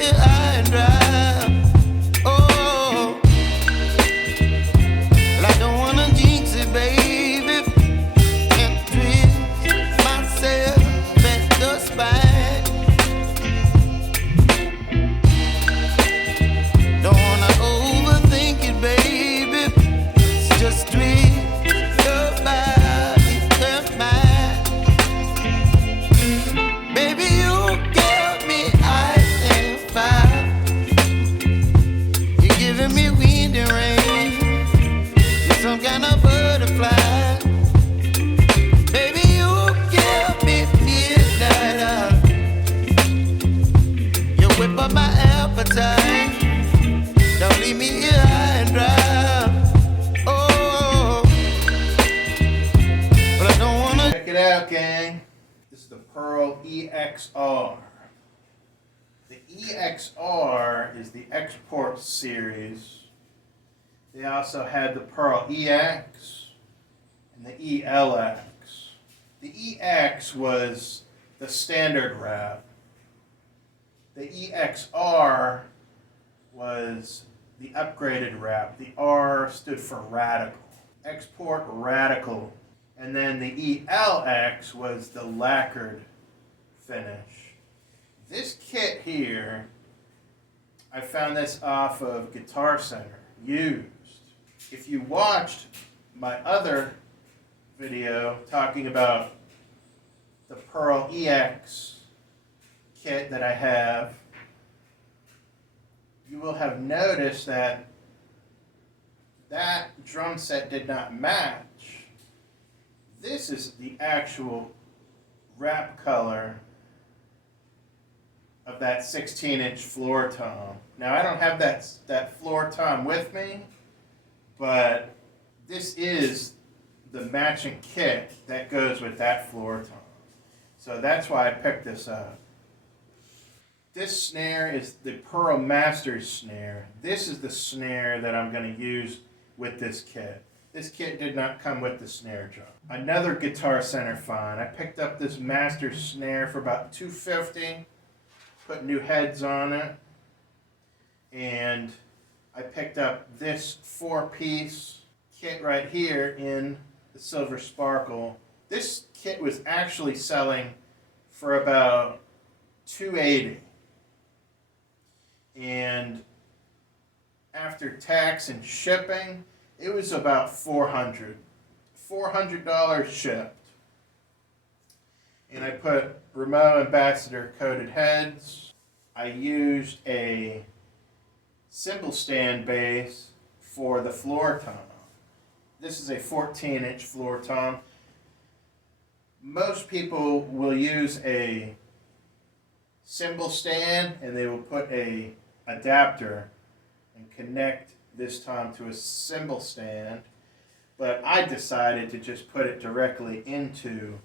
here high and dry. Oh, well, I don't wanna jinx it, baby, and twist myself at the spine. Don't wanna overthink it, baby. It's just twist your body and mine. Baby, you give me ice and fire. You're giving me wind and rain. You're some kind of butterfly. Baby, you give me midnight. You whip up my appetite. Don't leave me here high and dry. Oh, but I don't wanna. Check it out, gang. This is the Pearl EXR. The EXR is the Export series. They also had the Pearl EX and the ELX. The EX was the standard wrap. The EXR was the upgraded wrap. The R stood for radical. Export radical. And then the ELX was the lacquered finish. This kit here, I found this off of Guitar Center, used. If you watched my other video talking about the Pearl EX kit that I have, you will have noticed that that drum set did not match. This is the actual wrap color of that 16-inch floor tom. Now I don't have that floor tom with me, but this is the matching kit that goes with that floor tom. So that's why I picked this up. This snare is the Pearl Masters Snare. This is the snare that I'm going to use with this kit. This kit did not come with the snare drum. Another Guitar Center find. I picked up this Masters Snare for about $250. Put new heads on it. And I picked up this 4-piece kit right here in the Silver Sparkle. This kit was actually selling for about $280. And after tax and shipping, it was about $400 shipped. And I put Remo Ambassador coated heads. I used a cymbal stand base for the floor tom. This is a 14-inch floor tom. Most people will use a cymbal stand and they will put a adapter and connect this tom to a cymbal stand, but I decided to just put it directly into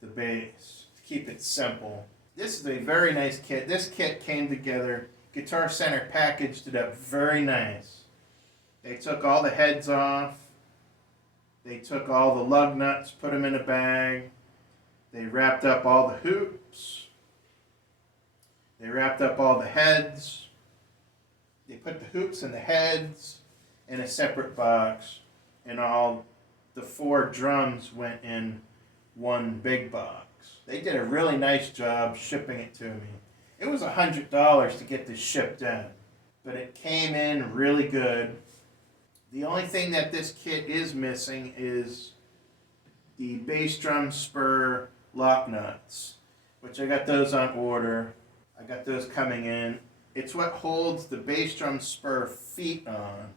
the bass to keep it simple. This is a very nice kit. This kit came together. Guitar Center packaged it up very nice. They took all the heads off. They took all the lug nuts, put them in a bag. They wrapped up all the hoops. They wrapped up all the heads. They put the hoops and the heads in a separate box, and all the 4 drums went in one big box. They did a really nice job shipping it to me. It was $100 to get this shipped in, but it came in really good. The only thing that this kit is missing is the bass drum spur lock nuts, which I got those on order. I got those coming in. It's what holds the bass drum spur feet on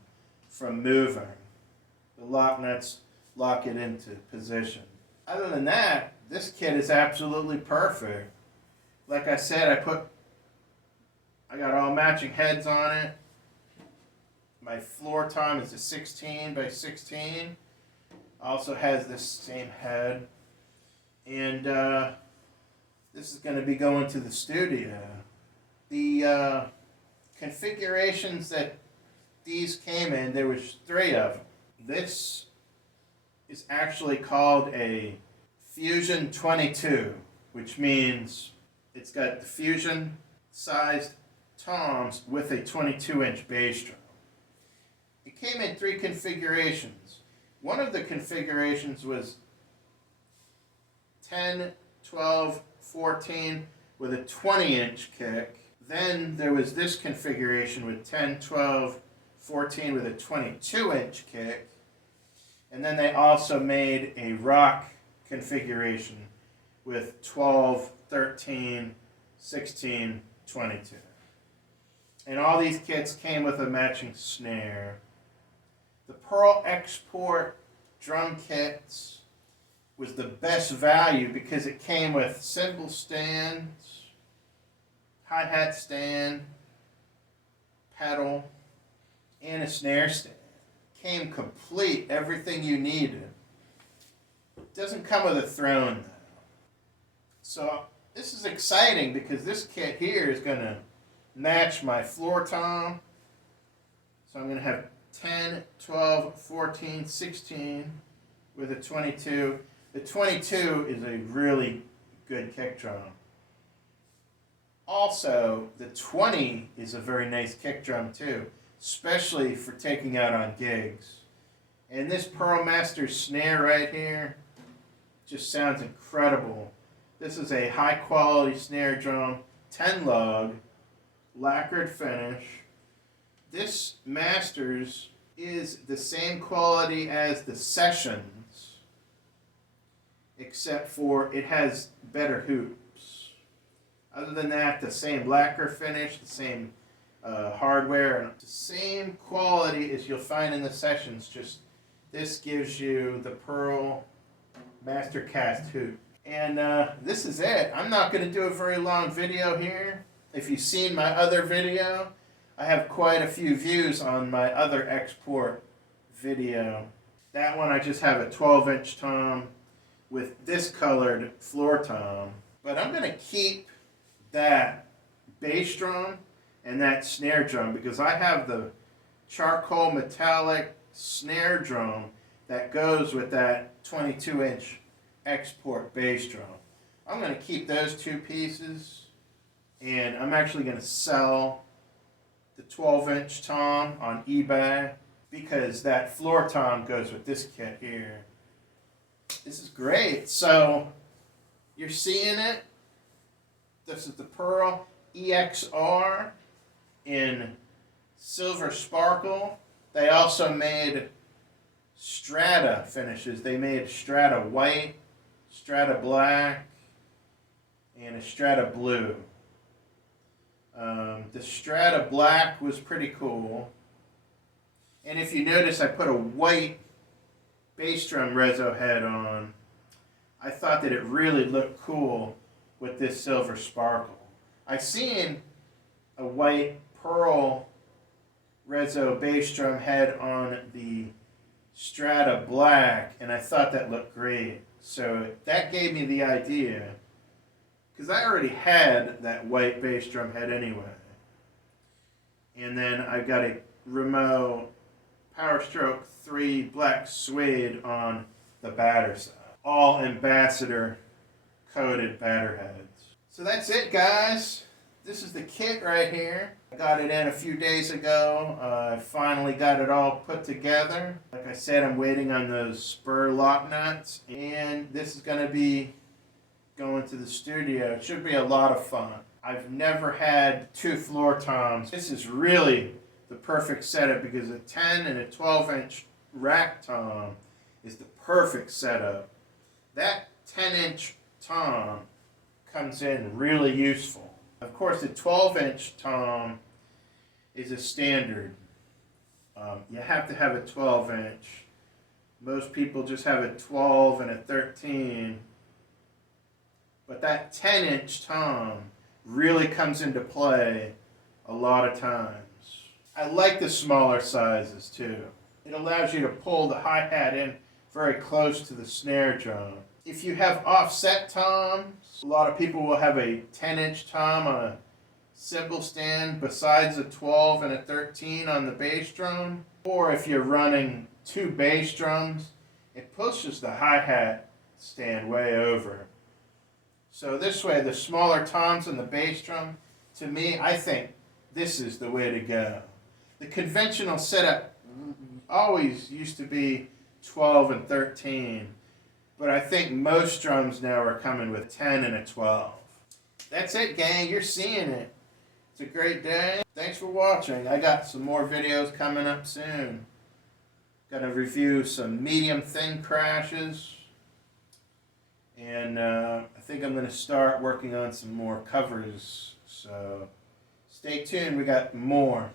from moving. The lock nuts lock it into position. Other than that, this kit is absolutely perfect. Like I said, I got all matching heads on it. My floor tom is a 16 by 16. Also has this same head. And this is going to be going to the studio. The configurations that these came in, there was 3 of them. This is actually called a Fusion 22, which means it's got the Fusion sized toms with a 22-inch bass drum. It came in 3 configurations. One of the configurations was 10, 12, 14 with a 20-inch kick. Then there was this configuration with 10, 12, 14 with a 22-inch kick. And then they also made a rock configuration with 12, 13, 16, 22. And all these kits came with a matching snare. The Pearl Export drum kits was the best value because it came with cymbal stands, hi-hat stand, pedal, and a snare stand. Came complete, everything you needed. It doesn't come with a throne though. So this is exciting because this kit here is going to match my floor tom. So I'm going to have 10, 12, 14, 16 with a 22. The 22 is a really good kick drum. Also, the 20 is a very nice kick drum too, especially for taking out on gigs. And this Pearl Masters Snare right here just sounds incredible. This is a high quality snare drum, 10 lug, lacquered finish. This Masters is the same quality as the Sessions, except for it has better hoops. Other than that, the same lacquer finish, the same hardware, and the same quality as you'll find in the Sessions. Just this gives you the Pearl Master Cast hoop. And this is it. I'm not going to do a very long video here. If you've seen my other video, I have quite a few views on my other export video. That one I just have a 12-inch tom with this colored floor tom. But I'm going to keep that bass drum and that snare drum because I have the charcoal metallic snare drum that goes with that 22-inch export bass drum. I'm going to keep those 2 pieces, and I'm actually going to sell the 12-inch tom on eBay because that floor tom goes with this kit here. This is great. So you're seeing it. This is the Pearl EXR in silver sparkle. They also made strata finishes. They made strata white, strata black, and a strata blue. The strata black was pretty cool. And if you notice, I put a white bass drum reso head on. I thought that it really looked cool with this silver sparkle. I seen a white pearl reso bass drum head on the strata black, and I thought that looked great. So that gave me the idea, because I already had that white bass drum head anyway. And then I got a Remo Power Stroke 3 black suede on the batter side. All ambassador coated batter heads. So that's it, guys. This is the kit right here. I got it in a few days ago. I finally got it all put together. Like I said, I'm waiting on those spur lock nuts, and this is going to be going to the studio. It should be a lot of fun. I've never had 2 floor toms. This is really the perfect setup because a 10 and a 12-inch rack tom is the perfect setup. That 10-inch tom comes in really useful. Of course, the 12-inch tom is a standard. You have to have a 12-inch. Most people just have a 12 and a 13. But that 10-inch tom really comes into play a lot of times. I like the smaller sizes too. It allows you to pull the hi-hat in very close to the snare drum. If you have offset toms, a lot of people will have a 10-inch tom on a cymbal stand besides a 12 and a 13 on the bass drum. Or if you're running 2 bass drums, it pushes the hi-hat stand way over. So this way, the smaller toms on the bass drum, to me, I think, this is the way to go. The conventional setup always used to be 12 and 13, but I think most drums now are coming with 10 and a 12. That's it, gang. You're seeing it. It's a great day. Thanks for watching. I got some more videos coming up soon. Gonna review some medium thin crashes. And I think I'm gonna start working on some more covers. So stay tuned, we got more.